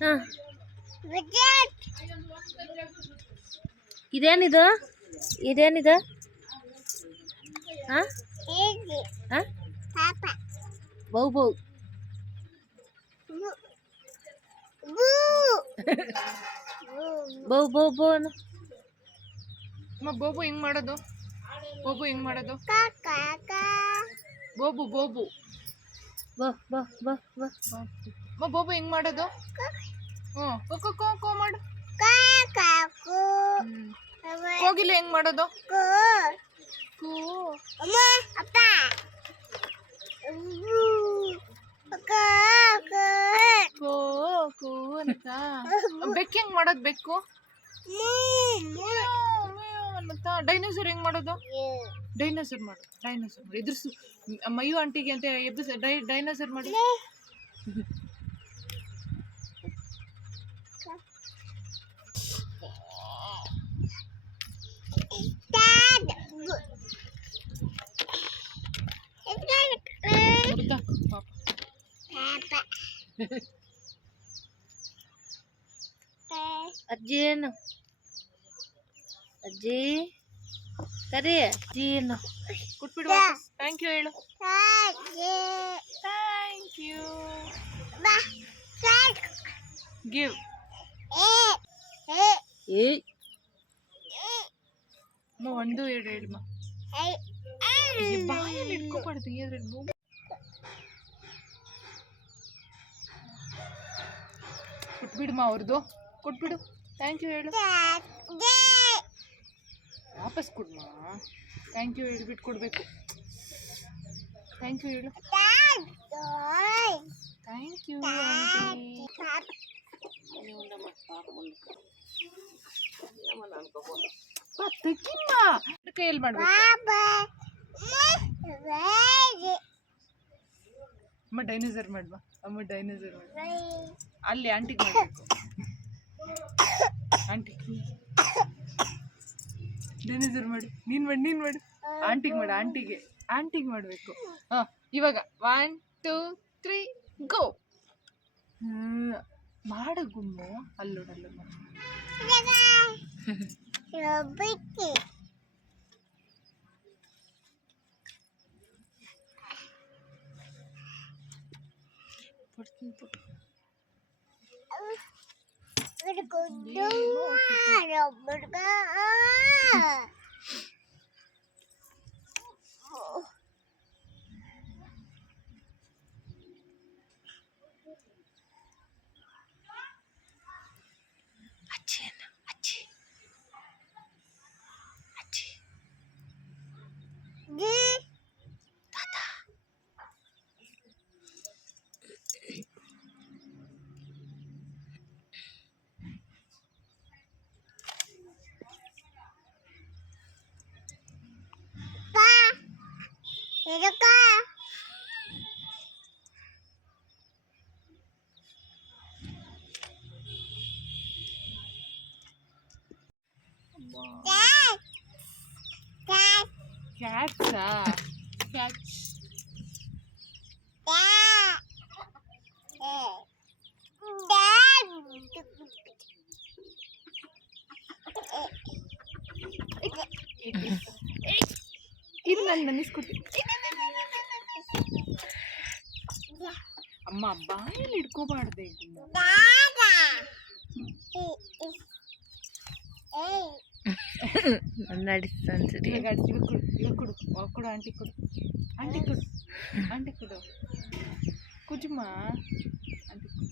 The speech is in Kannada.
ಹಾಂ ಇದೇನಿದು ಇದೇನಿದು ಹಾಂ ಹಾಂ ಬೌ ಬೌ ಬೌ ಬೌ ಬೌ ಅನ್ನು ಬೋಬು ಹೆಂಗ್ ಮಾಡೋದು ಬೋಬು ಹೆಂಗ್ ಮಾಡೋದು ಬೋಬು ಬೋಬು ಬಾ ಬಾ ಬಾ ಬಾ ಬೋಬು ಹೆಂಗ್ ಮಾಡೋದು ಹ್ಞೂ ಕೋ ಕೋ ಕೋ ಮಾಡು ಕೋಗಿಲೆ ಹೆಂಗ್ ಮಾಡೋದು ಕೂ ಕೋ ಕೂ ಅಂತ ಬೆಕ್ಕು ಹೆಂಗ್ ಮಾಡೋದು ಬೆಕ್ಕು ಅಂತ ಡೈನೋಸರ್ ಹೆಂಗ್ ಮಾಡೋದು ಡೈನೋಸರ್ ಮಾಡು ಎದುರಿಸು ಮಯು ಆಂಟಿಗೆ ಅಂತ ಎಬ್ಬಿಸ ಡೈನೋಸರ್ ಮಾಡು ಅಜ್ಜಿ ಏನು ಅಜ್ಜಿ ಕರಿ ಅಜ್ಜಿ ಏನು ಕೊಟ್ಬಿಡು ಥ್ಯಾಂಕ್ ಯು ಹೇಳು ಥ್ಯಾಂಕ್ ಯು ಗಿವ್ ಏಯ್ ಒಂದು ಎರಡು ಹೇಳಮ್ಮ ಬಾಯಲ್ಲಿ ಇಟ್ಕೋಬಾರ್ದು ಎರಡು ಕೊಟ್ಬಿಡಮ್ಮ ಅವ್ರದ್ದು ಕೊಟ್ಬಿಡು ಥ್ಯಾಂಕ್ ಯು ಹೇಳು ವಾಪಸ್ ಕೊಡ್ಮಾ ಥ್ಯಾಂಕ್ ಯು ಹೇಳ್ಬಿಟ್ಟು ಕೊಡಬೇಕು ಥ್ಯಾಂಕ್ ಯು ಹೇಳು ಥ್ಯಾಂಕ್ ಯು ಕೈಯಲ್ಲಿ ಮಾಡ್ಬೇಕು ಅಮ್ಮ ಡೈನೋಸರ್ ಮಾಡುವ ಅಮ್ಮ ಡೈನೋಸರ್ ಮಾಡು ಅಲ್ಲಿ ಆಂಟಿಗೆ ಮಾಡಬೇಕು ಆಂಟಿ ಡೈನೋಸರ್ ಮಾಡು ನೀನು ಮಾಡು ಆಂಟಿಗೆ ಮಾಡು ಆಂಟಿಗೆ ಮಾಡಬೇಕು ಹಾಂ ಇವಾಗ 1 2 3 ಗೋ ಮಾಡು ಗುಮ್ಮು ಅಲ್ಲೋಡು ಕ್ಯಾಟ್ಸಾ ಕ್ಯಾಚ್ ಇದು ನಾನು ನೆನೆಸ್ಕೊಡ್ತೀನಿ ಅಮ್ಮ ಬಾಯಲ್ಲಿ ಇಟ್ಕೋಬಾರ್ದೆ ನಡೆಸ್ತು ಅನ್ಸುತ್ತೆ ಇವಾಗ ಕೊಡು ಆಂಟಿ ಕೊಡು ಕುಜುಮ ಆಂಟಿ ಕೊಡು